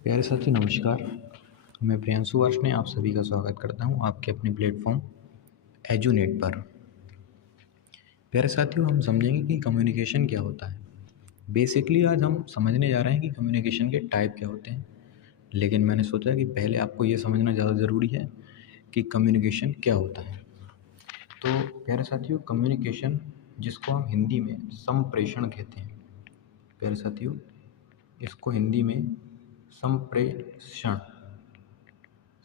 प्यारे साथी नमस्कार। मैं प्रियांशु वार्ष्णेय आप सभी का स्वागत करता हूं आपके अपने प्लेटफॉर्म एजुनेट पर। प्यारे साथियों, हम समझेंगे कि कम्युनिकेशन क्या होता है। बेसिकली आज हम समझने जा रहे हैं कि कम्युनिकेशन के टाइप क्या होते हैं, लेकिन मैंने सोचा कि पहले आपको ये समझना ज़्यादा ज़रूरी है कि कम्युनिकेशन क्या होता है। तो प्यारे साथियों, कम्युनिकेशन जिसको हम हिंदी में संप्रेषण कहते हैं। प्यारे साथियों, इसको हिंदी में संप्रेषण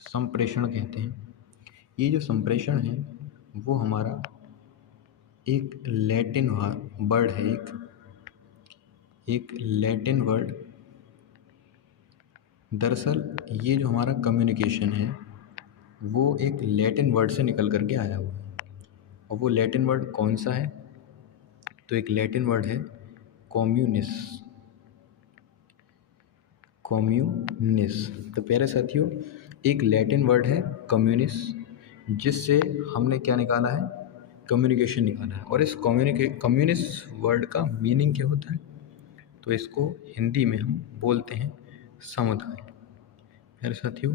संप्रेषण कहते हैं। ये जो संप्रेषण है वो हमारा एक लैटिन वर्ड है, एक लैटिन वर्ड। दरअसल ये जो हमारा कम्युनिकेशन है वो एक लैटिन वर्ड से निकल करके आया हुआ है। और वो लैटिन वर्ड कौन सा है? तो एक लैटिन वर्ड है कम्युनिस। तो प्यारे साथियों, एक लैटिन वर्ड है कम्युनिस, जिससे हमने क्या निकाला है? कम्युनिकेशन निकाला है। और इस कम्युनिस वर्ड का मीनिंग क्या होता है? तो इसको हिंदी में हम बोलते हैं समुदाय। प्यारे साथियों,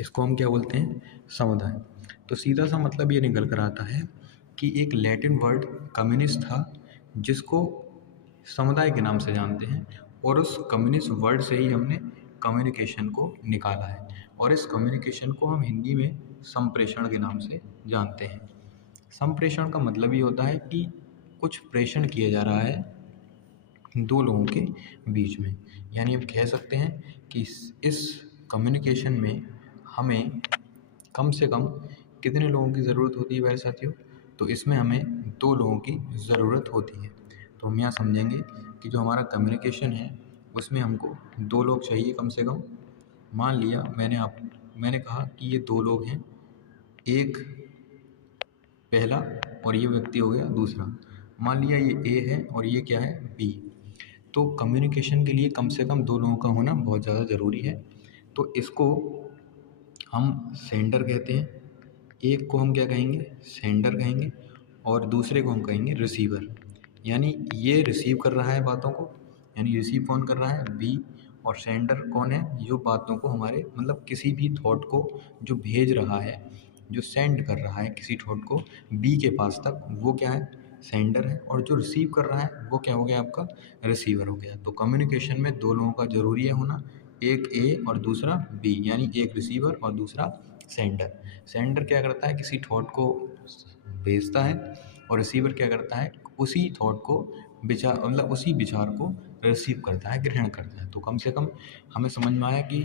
इसको हम क्या बोलते हैं? समुदाय। तो सीधा सा मतलब ये निकल कर आता है कि एक लैटिन वर्ड कम्युनिस्ट था जिसको समुदाय के नाम से जानते हैं, और उस कम्युनिस्ट वर्ड से ही हमने कम्युनिकेशन को निकाला है। और इस कम्युनिकेशन को हम हिंदी में संप्रेषण के नाम से जानते हैं। संप्रेषण का मतलब ये होता है कि कुछ प्रेषण किया जा रहा है दो लोगों के बीच में। यानी हम कह सकते हैं कि इस कम्युनिकेशन में हमें कम से कम कितने लोगों की ज़रूरत होती है मेरे साथियों? तो इसमें हमें दो लोगों की ज़रूरत होती है। तो हम यहाँ समझेंगे कि जो हमारा कम्युनिकेशन है उसमें हमको दो लोग चाहिए कम से कम। मान लिया मैंने कहा कि ये दो लोग हैं, एक पहला और ये व्यक्ति हो गया दूसरा। मान लिया ये ए है और ये क्या है? बी। तो कम्युनिकेशन के लिए कम से कम दो लोगों का होना बहुत ज़्यादा ज़रूरी है। तो इसको हम सेंडर कहते हैं। एक को हम क्या कहेंगे? सेंडर कहेंगे, और दूसरे को हम कहेंगे रिसीवर। यानी ये रिसीव कर रहा है बातों को, यानी रिसीव कौन कर रहा है? बी। और सेंडर कौन है? जो बातों को हमारे मतलब किसी भी थॉट को जो भेज रहा है, जो सेंड कर रहा है किसी थॉट को बी के पास तक, वो क्या है? सेंडर है। और जो रिसीव कर रहा है वो क्या हो गया? आपका रिसीवर हो गया। तो कम्युनिकेशन में दो लोगों का ज़रूरी है होना, एक ए और दूसरा बी, यानी एक रिसीवर और दूसरा सेंडर। सेंडर क्या करता है? किसी थॉट को भेजता है, और रिसीवर क्या करता है? उसी थॉट को मतलब उसी विचार को रिसीव करता है, ग्रहण करता है। तो कम से कम हमें समझ में आया कि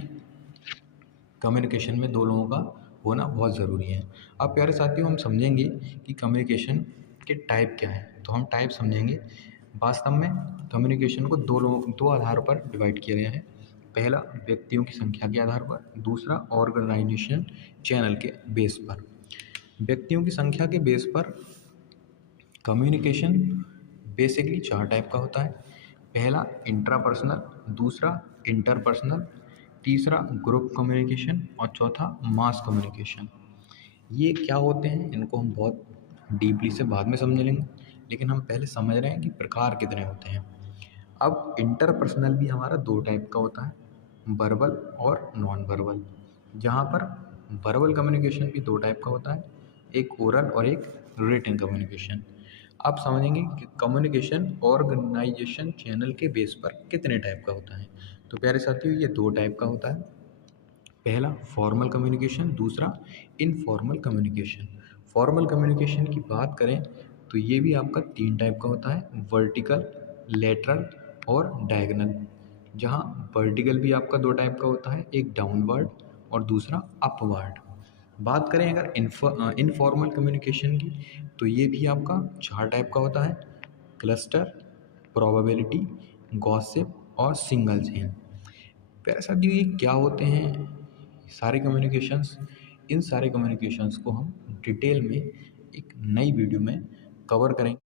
कम्युनिकेशन में दो लोगों का होना बहुत ज़रूरी है। अब प्यारे साथियों, हम समझेंगे कि कम्युनिकेशन के टाइप क्या है। तो हम टाइप समझेंगे। वास्तव में कम्युनिकेशन को दो आधार पर डिवाइड किया गया है। पहला व्यक्तियों की संख्या के आधार पर, दूसरा ऑर्गेनाइजेशन चैनल के बेस पर। व्यक्तियों की संख्या के बेस पर कम्युनिकेशन बेसिकली चार टाइप का होता है। पहला इंट्रापर्सनल, दूसरा इंटरपर्सनल, तीसरा ग्रुप कम्युनिकेशन और चौथा मास कम्युनिकेशन। ये क्या होते हैं इनको हम बहुत डीपली से बाद में समझ लेंगे, लेकिन हम पहले समझ रहे हैं कि प्रकार कितने होते हैं। अब इंटरपर्सनल भी हमारा दो टाइप का होता है, वर्बल और नॉन वर्बल। जहाँ पर वर्बल कम्युनिकेशन भी दो टाइप का होता है, एक ओरल और एक रिटन कम्युनिकेशन। आप समझेंगे कि कम्युनिकेशन ऑर्गेनाइजेशन चैनल के बेस पर कितने टाइप का होता है। तो प्यारे साथियों, ये दो टाइप का होता है। पहला फॉर्मल कम्युनिकेशन, दूसरा इनफॉर्मल कम्युनिकेशन। फॉर्मल कम्युनिकेशन की बात करें तो ये भी आपका तीन टाइप का होता है, वर्टिकल, लेटरल और डायगोनल। जहाँ वर्टिकल भी आपका दो टाइप का होता है, एक डाउनवर्ड और दूसरा अपवर्ड। बात करें अगर इनफॉर्मल कम्युनिकेशन की, तो ये भी आपका चार टाइप का होता है, क्लस्टर, प्रोबेबिलिटी, गॉसिप और सिंगल चेन। प्यारे साथियों, ये क्या होते हैं सारे कम्युनिकेशंस? इन सारे कम्युनिकेशंस को हम डिटेल में एक नई वीडियो में कवर करेंगे।